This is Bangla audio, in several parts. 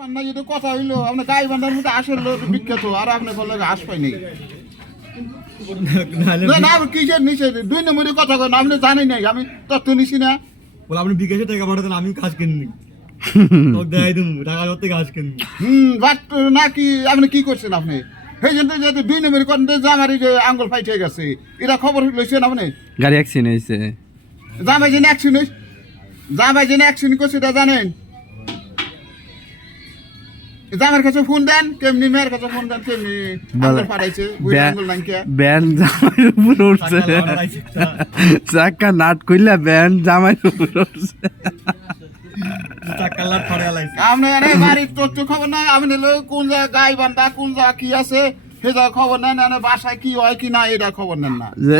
পান্না যদি কথা হইলো আপনি গাইবান্ধার মধ্যে আসেন লোক বিখ্যাত আর আপনি বললে আস পাইনি না কিসের নিচে 2 নম্বরের কথা কন আপনি জানেন নাই আমি তথ্য নিছি না বলে আপনি বিকাশে টাকা পাঠাতেন আমি কাজ কিনি দেয় তুমি টাকা ধরতে কাজ কিনি বাট নাকি আপনি কি করছেন আপনি সেই জন্য যদি 2 নম্বরের করেন জামারি যে আঙ্গুল ফাইট হয়ে গেছে এটা খবর লইছেন আপনি গাড়ি অ্যাক্সিডেন্ট হয়েছে জামাই যেন অ্যাকশন করছে এটা জানেন জামার কাছে ফোন দেন কেমনি মেয়ের কাছে ফোন দেন কেমনি আঙ্গুল ফাটাইছে ওই আঙ্গুল নাকি ব্যান জামাইয়ের উপর উঠছে চাক্কা নাট কইলা ব্যান জামাইয়ের উপর উঠছে টাকা লাট ফাড়া লাইছে আপনি আরে বাড়ির তথ্য খবর নাই আপনি কোন জায়গায় গাই বান্ধা কোন জায়গা কি আছে সেটা খবর নেন না বাসায় কি হয় কি না এটা খবর নেন না যে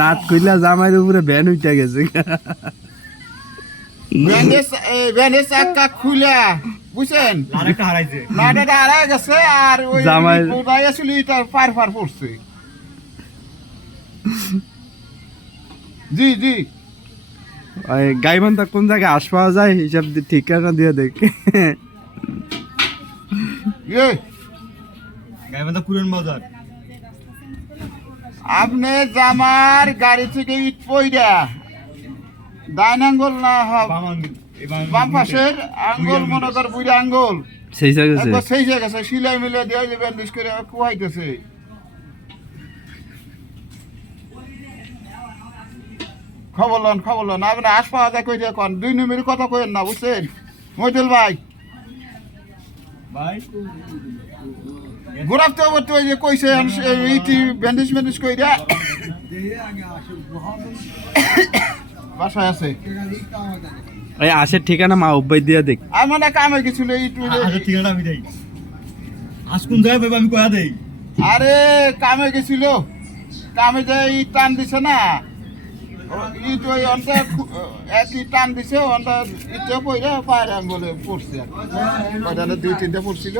নাট কইলা জামাইয়ের উপরে ব্যান উঠে গেছে ভ্যানের চাক্কা খুলে বুঝছেন আরেকটা হারাইছে নাটাটা হারাই গেছে আর ওই জামাই- কোথায় আসলে এটা পার পড়ছে জি জি ওই গাইবান্ধা কোন জায়গায় আস পাওয়া যায় হিসাব দিয়ে ঠিকানা দিয়ে দেখ ইয়ে গাইবান্ধা পুরান বাজার আপনি জামার গাড়ি থেকে ইট পইরা ডাইন আঙ্গুল না বাম পাশের আঙ্গুল মনে কর বুড়া আঙ্গুল সেই জায়গায় একবার সেই জায়গা সিলাই মিলে দিয়ে ব্যান্ডেজ করে কুয়াইতেছে খবর লন আপনি আশ পাওয়া যায় কই কন 2 নম্বরের কথা কইেন না বুঝছেন মইদুল ভাই ভাই গোলাপ তো ওই যে কইছে এইটি ব্যান্ডেজ কইরা বাসায় আছে ওই আশের ঠিকানা মা উব্বাই দিয়া দেখ আমার না কামে গেছিল একটু আচ্ছা ঠিকানা আমি দেই আজ কোন জায়গায় পাইব আমি কয়া দেই আরে কামে গেছিল কামে যে ইট টান দিছে না ইট ওই অন্তে একই টান দিছে অন্তে ইটে পইরা পায়ের আঙ্গুলে পড়ছে ওইখানে 2-3টা পড়ছিল